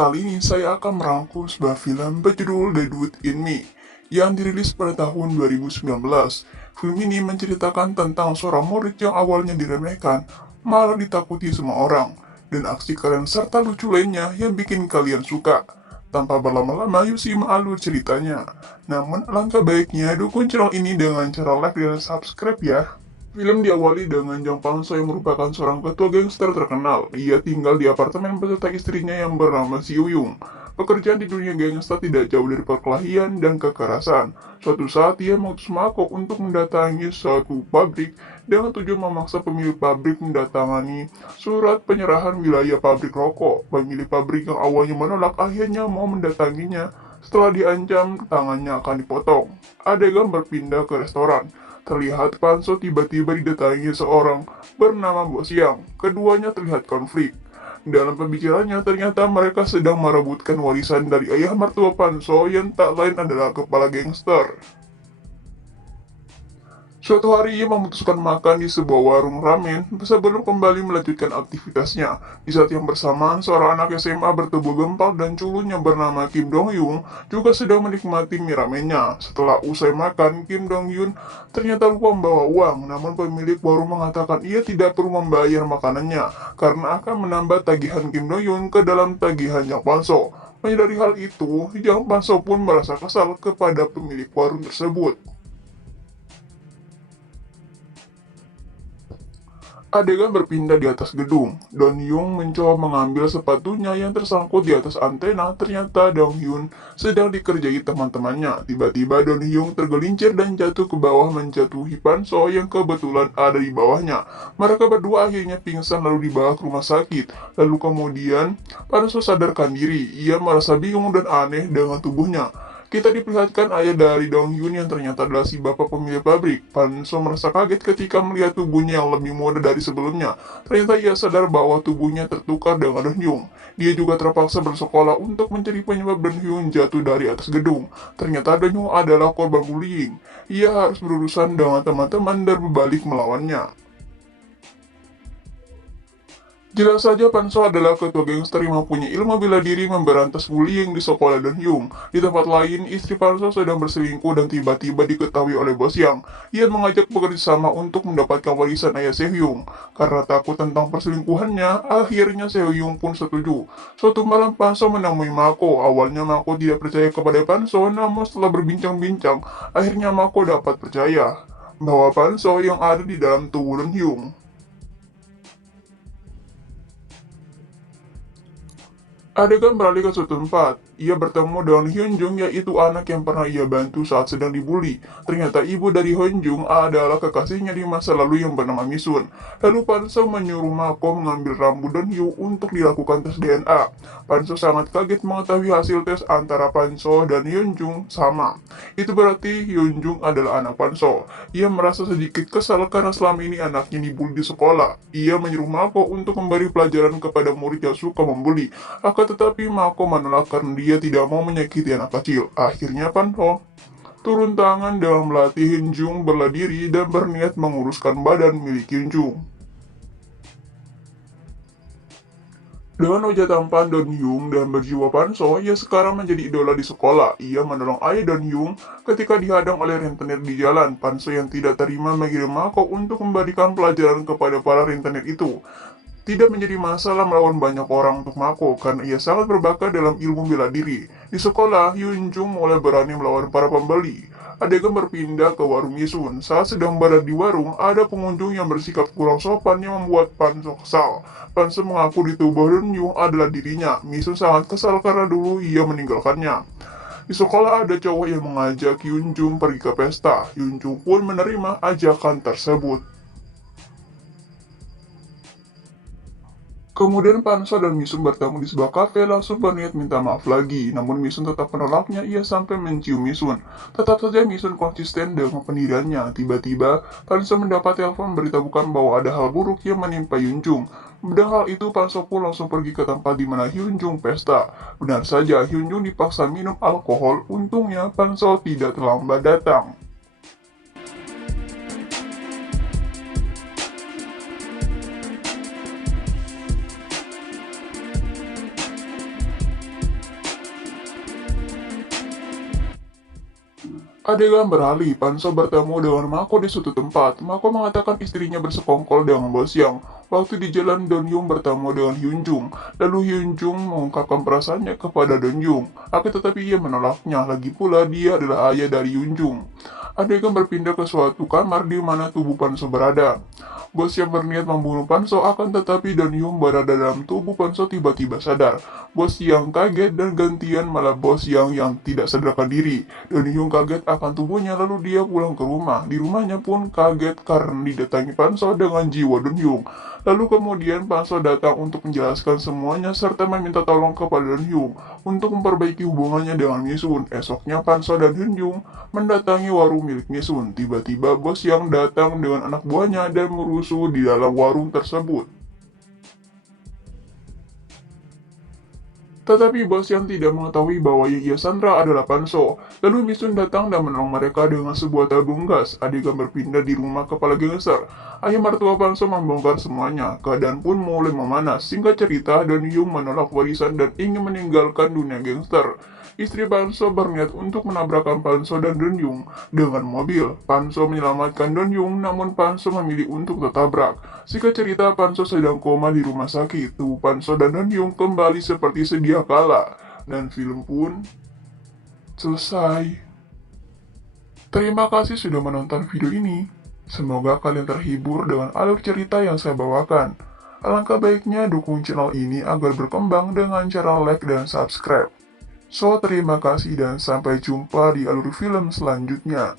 Kali ini saya akan merangkum sebuah film berjudul The Dude in Me yang dirilis pada tahun 2019. Film ini menceritakan tentang seorang murid yang awalnya diremehkan, malah ditakuti semua orang, dan aksi kalian serta lucu lainnya yang bikin kalian suka. Tanpa berlama-lama, yuk simak alur ceritanya. Namun, alangkah baiknya dukung channel ini dengan cara like dan subscribe ya. Film diawali dengan Jang Panso yang merupakan seorang ketua gangster terkenal. Ia tinggal di apartemen beserta istrinya yang bernama Si Uyung. Pekerjaan di dunia gangster tidak jauh dari perkelahian dan kekerasan. Suatu saat ia mengutus Mako untuk mendatangi suatu pabrik dengan tujuan memaksa pemilik pabrik mendatangani surat penyerahan wilayah pabrik rokok. Pemilik pabrik yang awalnya menolak akhirnya mau mendatanginya. Setelah diancam, tangannya akan dipotong. Adegan berpindah ke restoran. Terlihat Panso tiba-tiba didatangi seorang bernama Bos Yang. Keduanya terlihat konflik. Dalam pembicaraannya, ternyata mereka sedang merebutkan warisan dari ayah mertua Panso yang tak lain adalah kepala gangster. Suatu hari ia memutuskan makan di sebuah warung ramen sebelum kembali melanjutkan aktivitasnya. Di saat yang bersamaan, seorang anak SMA bertubuh gempal dan culun yang bernama Kim Dong Hyun juga sedang menikmati mie ramennya. Setelah usai makan, Kim Dong Hyun ternyata lupa membawa uang, namun pemilik warung mengatakan ia tidak perlu membayar makanannya karena akan menambah tagihan Kim Dong Hyun ke dalam tagihan Jang Panso. Menyadari hal itu, Jang Panso pun merasa kesal kepada pemilik warung tersebut. Adegan berpindah di atas gedung. Don Hyun mencoba mengambil sepatunya yang tersangkut di atas antena. Ternyata Dong Hyun sedang dikerjai teman-temannya. Tiba-tiba Don Hyun tergelincir dan jatuh ke bawah menjatuhi Panso yang kebetulan ada di bawahnya. Mereka berdua akhirnya pingsan lalu dibawa ke rumah sakit. Lalu kemudian Panso sadarkan diri. Ia merasa bingung dan aneh dengan tubuhnya. Kita diperlihatkan ayah dari Dong Hyun yang ternyata adalah si bapak pemilik pabrik. Panso merasa kaget ketika melihat tubuhnya yang lebih muda dari sebelumnya. Ternyata ia sadar bahwa tubuhnya tertukar dengan Don Hyun. Dia juga terpaksa bersekolah untuk mencari penyebab Don Hyun jatuh dari atas gedung. Ternyata Don Hyun adalah korban bullying. Ia harus berurusan dengan teman-teman dan berbalik melawannya. Jelas saja Panso adalah ketua gangster yang mempunyai ilmu bela diri memberantas bullying di sekolah Don Hyun. Di tempat lain, istri Panso sedang berselingkuh dan tiba-tiba diketahui oleh Bos Yang. Ia mengajak bekerja sama untuk mendapatkan warisan ayah Sehyung. Karena takut tentang perselingkuhannya, akhirnya Sehyung pun setuju. Suatu malam Panso menemui Mako. Awalnya Mako tidak percaya kepada Panso, namun setelah berbincang-bincang, akhirnya Mako dapat percaya bahwa Panso yang ada di dalam tubuh Don Hyun. Adegan beralih ke suatu tempat. Ia bertemu dengan Hyun Jung, yaitu anak yang pernah ia bantu saat sedang dibully. Ternyata ibu dari Hyun Jung adalah kekasihnya di masa lalu yang bernama Misun. Lalu Panso menyuruh Mako mengambil rambut Don Hyun untuk dilakukan tes DNA. Panso sangat kaget mengetahui hasil tes antara Panso dan Hyun Jung sama. Itu berarti Hyun Jung adalah anak Panso. Ia merasa sedikit kesal karena selama ini anaknya dibully di sekolah. Ia menyuruh Mako untuk memberi pelajaran kepada murid yang suka membuli. Akan tetapi Mako menolak karena dia tidak mau menyakiti anak kecil. Akhirnya Panso turun tangan dalam melatih Hyun Jung bela diri dan berniat menguruskan badan milik Hyun Jung. Dengan wajah tampan Don Hyun dan berjiwa Panso, ia sekarang menjadi idola di sekolah. Ia menolong ayah Don Hyun ketika dihadang oleh rentenir di jalan. Panso yang tidak terima mengirim Mako untuk memberikan pelajaran kepada para rentenir itu. Tidak menjadi masalah melawan banyak orang untuk Mako karena ia sangat berbakat dalam ilmu bela diri. Di sekolah, Hyun Jung mulai berani melawan para pembeli. Adegan berpindah ke warung Misun. Saat sedang berada di warung, ada pengunjung yang bersikap kurang sopan yang membuat Panso kesal. Panso mengaku di tubuh Don Hyun adalah dirinya. Misun sangat kesal karena dulu ia meninggalkannya. Di sekolah ada cowok yang mengajak Hyun Jung pergi ke pesta. Hyun Jung pun menerima ajakan tersebut. Kemudian Panso dan Misun bertemu di sebuah kafe langsung berniat minta maaf lagi. Namun Misun tetap menolaknya, ia sampai mencium Misun. Tetap saja Misun konsisten dengan pendiriannya. Tiba-tiba Panso mendapat telepon memberitahukan bahwa ada hal buruk yang menimpa Hyun Jung. Mendengar hal itu, Panso pun langsung pergi ke tempat di mana Hyun Jung pesta. Benar saja, Hyun Jung dipaksa minum alkohol. Untungnya Panso tidak terlambat datang. Adegan beralih, Panso bertemu dengan Mako di suatu tempat. Mako mengatakan istrinya bersekongkol dengan Bos Yang. Waktu di jalan, Don Yung bertemu dengan Hyun Jung. Lalu Hyun Jung mengungkapkan perasaannya kepada Don Yung. Akan tetapi ia menolaknya, lagi pula dia adalah ayah dari Hyun Jung. Adegan berpindah ke suatu kamar di mana tubuh Panso berada. Bos yang berniat membunuh Panso, akan tetapi Don Yung berada dalam tubuh Panso tiba-tiba sadar. Bos yang kaget dan gantian malah Bos yang tidak sadarkan diri. Don Yung kaget akan tubuhnya lalu dia pulang ke rumah. Di rumahnya pun kaget karena didatangi Panso dengan jiwa Don Yung. Lalu kemudian Panso datang untuk menjelaskan semuanya serta meminta tolong kepada Don Yung untuk memperbaiki hubungannya dengan Misun. Esoknya Panso dan Hyun Jung mendatangi warung milik Misun. Tiba-tiba Bos yang datang dengan anak buahnya dan merusuh di dalam warung tersebut. Tetapi Bos yang tidak mengetahui bahwa Yaya Sandra adalah Panso. Lalu Misun datang dan menolong mereka dengan sebuah tabung gas. Adegan berpindah di rumah kepala gangster. Ayah mertua Panso membongkar semuanya. Keadaan pun mulai memanas. Singkat cerita, Don Yung menolak warisan dan ingin meninggalkan dunia gangster. Istri Panso berniat untuk menabrakkan Panso dan Don Yung dengan mobil. Panso menyelamatkan Don Yung, namun Panso memilih untuk tertabrak. Singkat cerita, Panso sedang koma di rumah sakit. Tubuh Panso dan Don Yung kembali seperti sedia kala. Dan film pun selesai. Terima kasih sudah menonton video ini. Semoga kalian terhibur dengan alur cerita yang saya bawakan. Alangkah baiknya dukung channel ini agar berkembang dengan cara like dan subscribe. So, terima kasih dan sampai jumpa di alur film selanjutnya.